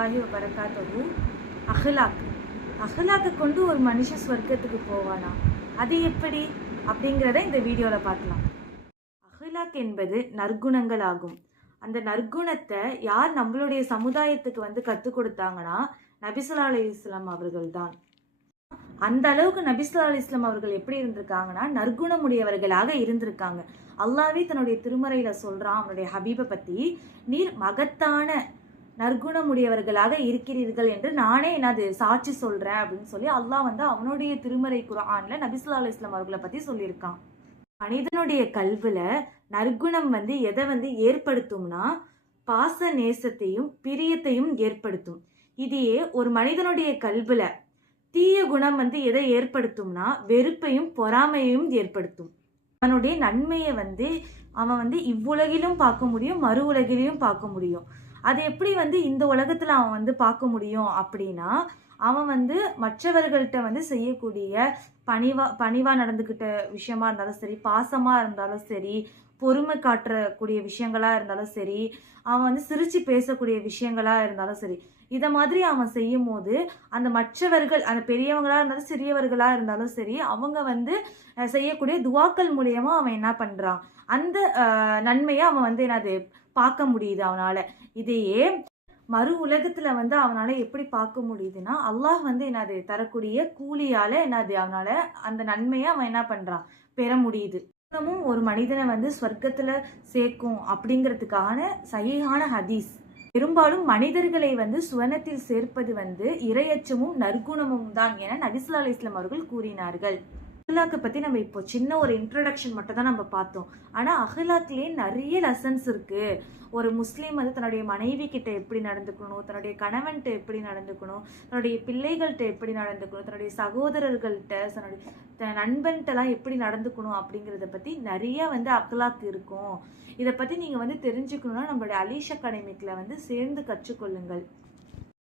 வரஹ்மத்துல்லாஹி வபரகாத்துஹு. அஹ்லாக்கு கொண்டு ஒரு மனுஷன் சொர்க்கத்துக்கு போவானா, அது எப்படி அப்படிங்கிறத இந்த வீடியோவில் பார்க்கலாம். அஹ்லாக் என்பது நற்குணங்கள் ஆகும். அந்த நற்குணத்தை யார் நம்மளுடைய சமுதாயத்துக்கு கற்றுக் கொடுத்தாங்கன்னா நபி ஸல்லல்லாஹு அலைஹி வஸல்லம் அவர்கள் தான். அந்த அளவுக்கு நபி ஸல்லல்லாஹு அலைஹி வஸல்லம் அவர்கள் எப்படி இருந்திருக்காங்கன்னா நற்குணமுடையவர்களாக இருந்திருக்காங்க. அல்லாஹ்வே தன்னுடைய திருமறையில சொல்றான் அவனுடைய ஹபீபை பத்தி, நீர் மகத்தான நற்குணமுடையவர்களாக இருக்கிறீர்கள் என்று நானே சாட்சி சொல்றேன் அப்படின்னு சொல்லி அல்லாஹ் அவனுடைய திருமறை குர்ஆன்ல நபி ஸல்லல்லாஹு அலைஹி வஸல்லம் அவர்களை பத்தி சொல்லியிருக்கான். மனிதனுடைய கல்வில நற்குணம் எதை ஏற்படுத்தும்னா பாச நேசத்தையும் பிரியத்தையும் ஏற்படுத்தும். இதையே ஒரு மனிதனுடைய கல்வில தீய குணம் எதை ஏற்படுத்தும்னா வெறுப்பையும் பொறாமையையும் ஏற்படுத்தும். அவனுடைய நன்மையை அவன் இவ்வுலகிலும் பார்க்க முடியும், மறு உலகிலையும் பார்க்க முடியும். அது எப்படி இந்த உலகத்துல அவன் பார்க்க முடியும் அப்படின்னா, அவன் மற்றவர்கள்ட்ட செய்யக்கூடிய பணிவா நடந்துக்கிட்ட விஷயமா இருந்தாலும் சரி, பாசமா இருந்தாலும் சரி, பொறுமை காட்டக்கூடிய விஷயங்களா இருந்தாலும் சரி, அவன் சிரிச்சு பேசக்கூடிய விஷயங்களா இருந்தாலும் சரி, இதை மாதிரி அவன் செய்யும் போது அந்த மற்றவர்கள், அந்த பெரியவங்களா இருந்தாலும் சிறியவர்களா இருந்தாலும் சரி, அவங்க செய்யக்கூடிய துவாக்கள் மூலியமா அவன் என்ன பண்றான், அந்த நன்மையை அவன் பார்க்க முடியுது அவனால. இதையே மறு உலகத்துல அவனால எப்படி பார்க்க முடியுதுன்னா, அல்லாஹ் தரக்கூடிய கூலியால அவனால அந்த நன்மையை அவன் என்ன பண்றான், பெற முடியுது. ஒரு மனிதனை சொர்க்கத்துல சேர்க்கும் அப்படிங்கிறதுக்கான சஹீஹான ஹதீஸ். பெரும்பாலும் மனிதர்களை சுவனத்தில் சேர்ப்பது இரையச்சமும் நற்குணமும் தான் என நபி ஸல்லல்லாஹு அலைஹி வஸல்லம் அவர்கள் கூறினார்கள். அஹ்லாக்கை பத்தி நம்ம இப்போ சின்ன ஒரு இன்ட்ரடக்ஷன் மட்டும் தான் நம்ம பார்த்தோம். ஆனா அஹ்லாக்லயே நிறைய லெசன்ஸ் இருக்கு. ஒரு முஸ்லீம் தன்னுடைய மனைவி கிட்ட எப்படி நடந்துக்கணும், தன்னுடைய கணவன்கிட்ட எப்படி நடந்துக்கணும், தன்னுடைய பிள்ளைகள்கிட்ட எப்படி நடந்துக்கணும், தன்னுடைய சகோதரர்கள்ட்ட, தன்னுடைய நண்பன்கிட்டலாம் எப்படி நடந்துக்கணும் அப்படிங்கிறத பத்தி நிறைய அஹ்லாக் இருக்கும். இதை பத்தி நீங்க தெரிஞ்சுக்கணும்னா நம்மளுடைய அலீஷ் அகாடமிக்ல சேர்ந்து கற்றுக்கொள்ளுங்கள்.